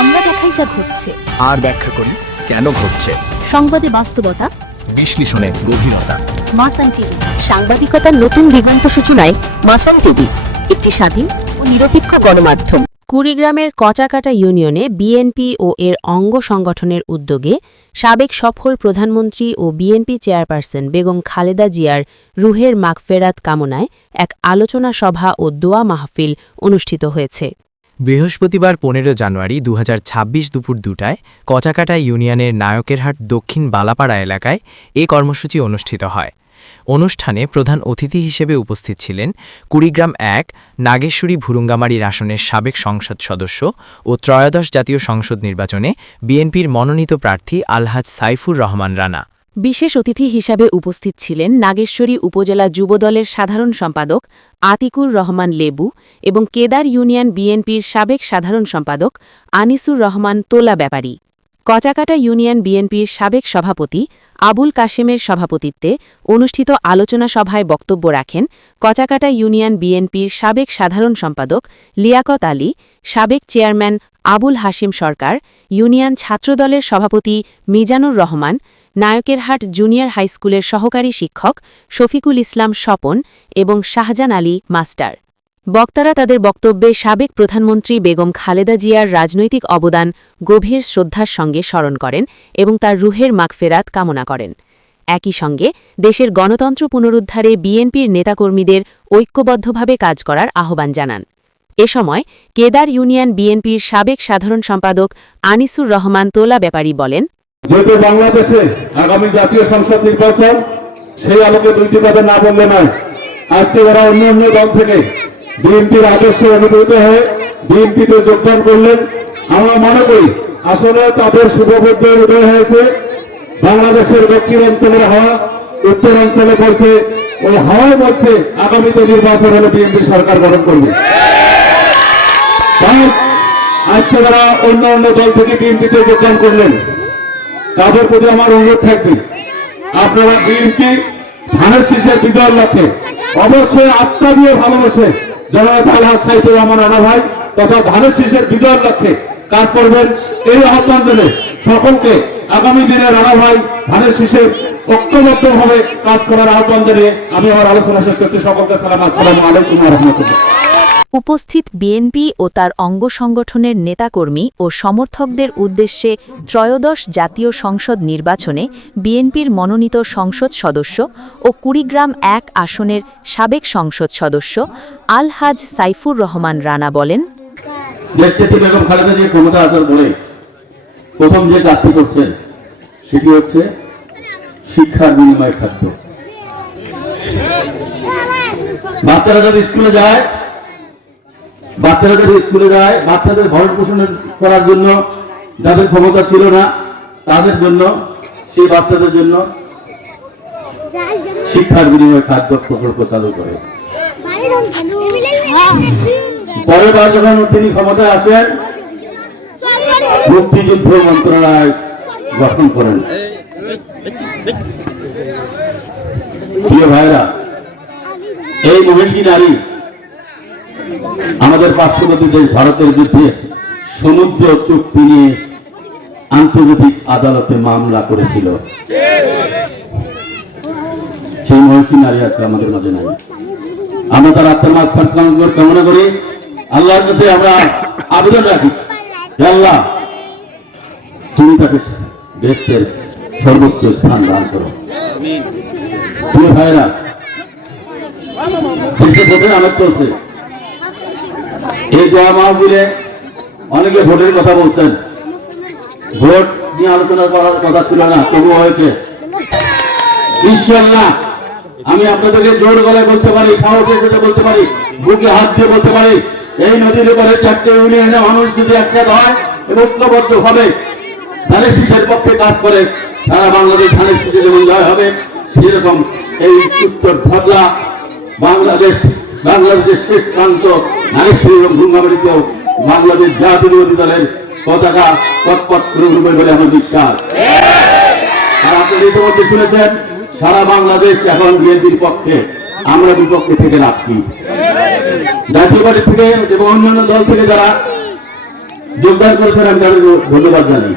আমরা দেখাই যা ঘটছে। আর ব্যাখ্যা করি কেন ঘটছে। সংবাদে বাস্তবতা। বিশ্লেষণে গভীরতা। মাসান টিভি। সাংবাদিকতার নতুন দিগন্ত সূচনায় মাসান টিভি একটি স্বাধীন ও নিরপেক্ষ গণমাধ্যম। কুড়িগ্রামের কচাকাটা ইউনিয়নে বিএনপি ও এর অঙ্গ সংগঠনের উদ্যোগে সাবেক সফল প্রধানমন্ত্রী ও বিএনপি চেয়ারপারসন বেগম খালেদা জিয়ার রুহের মাগফেরাত কামনায় এক আলোচনা সভা ও দোয়া মাহফিল অনুষ্ঠিত হয়েছে। বৃহস্পতিবার পনেরো জানুয়ারি দু হাজার ছাব্বিশ দুপুর দুটায় কচাকাটা ইউনিয়নের নায়কেরহাট দক্ষিণ বালাপাড়া এলাকায় এ কর্মসূচি অনুষ্ঠিত হয়। অনুষ্ঠানে প্রধান অতিথি হিসেবে উপস্থিত ছিলেন কুড়িগ্রাম এক, নাগেশ্বরী ভুরুঙ্গামারির আসনের সাবেক সংসদ সদস্য ও ত্রয়োদশ জাতীয় সংসদ নির্বাচনে বিএনপির মনোনীত প্রার্থী আলহাজ সাইফুর রহমান রানা। বিশেষ অতিথি হিসাবে উপস্থিত ছিলেন নাগেশ্বরী উপজেলা যুবদলের সাধারণ সম্পাদক আতিকুর রহমান লেবু এবং কেদার ইউনিয়ন বিএনপির সাবেক সাধারণ সম্পাদক আনিসুর রহমান তোলা ব্যাপারী। কচাকাটা ইউনিয়ন বিএনপির সাবেক সভাপতি আবুল কাশেমের সভাপতিত্বে অনুষ্ঠিত আলোচনা সভায় বক্তব্য রাখেন কচাকাটা ইউনিয়ন বিএনপির সাবেক সাধারণ সম্পাদক লিয়াকত আলী, সাবেক চেয়ারম্যান আবুল হাশিম সরকার, ইউনিয়ন ছাত্রদলের সভাপতি মিজানুর রহমান নায়কেরহাট জুনিয়র হাইস্কুলের সহকারী শিক্ষক শফিকুল ইসলাম স্বপন এবং শাহজান আলী মাস্টার। বক্তারা তাদের বক্তব্যে সাবেক প্রধানমন্ত্রী বেগম খালেদা জিয়ার রাজনৈতিক অবদান, গভীর শ্রদ্ধার সঙ্গে স্মরণ করেন এবং তার রুহের মাগফেরাত কামনা করেন। একই সঙ্গে দেশের গণতন্ত্র পুনরুদ্ধারে বিএনপির নেতাকর্মীদের ঐক্যবদ্ধভাবে কাজ করার আহ্বান জানান। এ সময় কেদার ইউনিয়ন বিএনপির সাবেক সাধারণ সম্পাদক আনিসুর রহমান তোলা ব্যাপারী বলেন যেহেতু বাংলাদেশে আগামী জাতীয় সংসদ নির্বাচন, সেই আলোকে দুইটি কথা না বললে নয়। আজকে ওরা অন্য অন্য দল থেকে বিএনপির আদর্শে অনুপ্রেরিত হয়ে বিএনপিতে যোগদান করলেন। আমরা মনে করি, আসলে তাদের শুভবুদ্ধের উদয় হয়েছে। বাংলাদেশের দক্ষিণ অঞ্চলের হাওয়া, উত্তর অঞ্চলে পড়ছে ওই হাওয়ায় বলছে, আগামীতে নির্বাচন হলে বিএনপি সরকার গঠন করবে। আজকে যারা অন্য অন্য দল থেকে বিএনপিতে যোগদান করলেন তাদের প্রতি আমার অনুরোধ থাকবে। আপনারা বিএনপি, ধানের শীষের বিজয়ের লক্ষ্যে অবশ্যই আত্মা দিয়ে ভালোবাসে জনাব আলহাজ সাইফুর রহমান আনা ভাই তথা ধানের শীষের বিজয়ের লক্ষ্যে কাজ করবেন। এই আহ্বান জানে সকলকে আগামী দিনে রানা ভাই ধানের শীষের ঐক্যবদ্ধভাবে কাজ করার আহ্বান জানিয়ে আমি আমার আলোচনা শেষ করছি। সকলকে সালাম, আসসালামু আলাইকুম রহমতুল্লাহ। উপস্থিত বিএনপি ও তার অঙ্গ সংগঠনের নেতাকর্মী ও সমর্থকদের উদ্দেশ্যে ত্রয়োদশ জাতীয় সংসদ নির্বাচনে বিএনপির মনোনীত সংসদ সদস্য ও কুড়িগ্রাম এক আসনের সাবেক সংসদ সদস্য আলহাজ সাইফুর রহমান রানা বলেন প্রথম যে কাজটি সেটি হচ্ছে শিক্ষার খাদ্য। বাচ্চারা যদি স্কুলে যায় বাচ্চারা যদি স্কুলে যায়, বাচ্চাদের ভরণ পোষণ করার জন্য যাদের ক্ষমতা ছিল না, তাদের জন্য, সেই বাচ্চাদের জন্য শিক্ষার বিনিময়ে খাদ্য প্রকল্প চালু করে। পরের বার যখন তিনি ক্ষমতায় আসেন, মুক্তিযুদ্ধ মন্ত্রণালয় গঠন করেন। প্রিয় ভাইরা, এই মহিষী নারী আমাদের পার্শ্ববর্তী দেশ ভারতের বিরুদ্ধে সমুদ্র চুক্তি নিয়ে আন্তর্জাতিক আদালতে মামলা করেছিল। সেই মহিষী নারী আজকে আমাদের মাঝে নাই। আমরা তার আত্মার কামনা করি। আল্লাহর কাছে আমরা আবেদন রাখি। আল্লাহ, তুমি তাকে দেশের সর্বোচ্চ স্থান দান করো। তুমি ভাইরা আলোক চলছে। এই দোয়া মাহফিলে অনেকে ভোটের কথা বলছেন। ভোট নিয়ে আলোচনা করার কথা ছিল না তবু হয়েছে। ইনশাল্লাহ আমি আপনাদেরকে জোর গলায় বলতে পারি সাহসের সাথে বলতে পারি, বুকে হাত দিয়ে বলতে পারি, এই নদীর উপরে চারটে ইউনিয়নে মানুষ যদি একসাথ হয় ঐক্যবদ্ধ ভাবে ধানের শীষের পক্ষে কাজ করে, সারা বাংলাদেশ ধানের শীষে যেমন জয় হবে, সেরকম এই উত্তর ভাবলা বাংলাদেশ বাংলাদেশের শেষ প্রান্ত নাগেশ্বরী এবং বাংলাদেশ জাতীয় দলের পতাকা করে উঠবে বলে আমার বিশ্বাস। আপনারা ইতিমধ্যে শুনেছেন, সারা বাংলাদেশ এখন বিএনপির পক্ষে, আমরা বিপক্ষে থেকে রাখছি। জাতীয় পার্টি থেকে এবং অন্যান্য দল থেকে যারা যোগদান করেছেন, আমি তাদের ধন্যবাদ জানাই।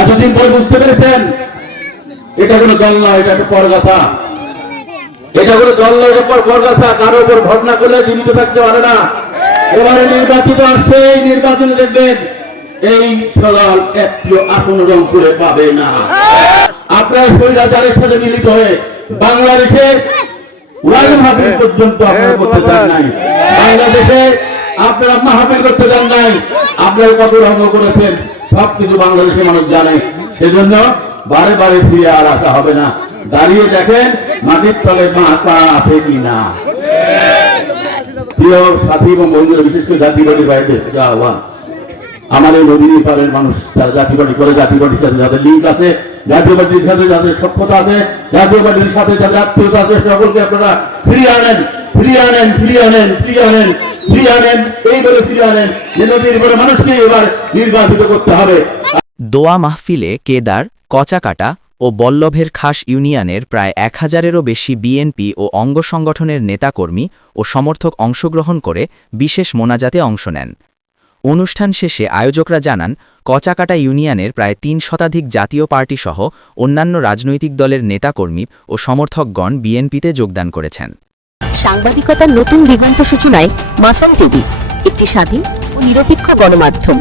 এতদিন পরে বুঝতে পেরেছেন, এটা কোনো দল নয় এটা একটা পরগাছা। এটা কোনো দল নয় এটা পর- কারও উপর ঘটনা করলে জীবিত থাকতে পারে না। এবারে নির্বাচিত আসছে এই নির্বাচনে দেখবেন এই দল একটিও আসন রং করে পাবে না। আপনার স্বৈরাচারের সাথে মিলিত হয়ে বাংলাদেশে পর্যন্ত আপনারা করতে চান নাই। বাংলাদেশে আপনারা মাহফিল করতে চান নাই। আপনারা কত রঙ্গ করেছেন, সবকিছু বাংলাদেশের মানুষ জানে। সেজন্য বারে বারে ফিরে আর আসা হবে না। দাঁড়িয়ে দেখেন, মাটির তলে মাথা আছে কি না প্রিয় সাথী এবং বন্ধুরা, বিশেষ করে জাতি বাড়ির বাইরে আহ্বান। আমার এই নদীর পাড়ের মানুষ, যারা জাতি বাড়ি করে, জাতি বাড়ির সাথে যাদের লিঙ্ক আছে, জাতীয় পার্টির সাথে যাদের সক্ষতা আছে, জাতীয় পার্টির সাথে যাদের আত্মীয়তা আছে, সকলকে আপনারা ফিরিয়ে আনেন ফিরিয়ে আনেন ফিরিয়ে আনেন ফিরিয়ে আনেন ফিরিয়ে আনেন, এই বলে ফিরিয়ে আনেন যে নদীর পরে মানুষকে এবার নির্বাচিত করতে হবে। দোয়া মাহফিলে কেদার, কচাকাটা ও বল্লভের খাস ইউনিয়নের প্রায় এক হাজারেরও বেশি বিএনপি ও অঙ্গ সংগঠনের নেতাকর্মী ও সমর্থক অংশগ্রহণ করে বিশেষ মোনাজাতে অংশ নেন। অনুষ্ঠান শেষে আয়োজকরা জানান, কচাকাটা ইউনিয়নের প্রায় তিন শতাধিক জাতীয় পার্টিসহ অন্যান্য রাজনৈতিক দলের নেতাকর্মী ও সমর্থকগণ বিএনপিতে যোগদান করেছেন। সাংবাদিকতার নতুন দিগন্ত সূচনায় মাসান টিভি, একটি স্বাধীন ও নিরপেক্ষ গণমাধ্যম।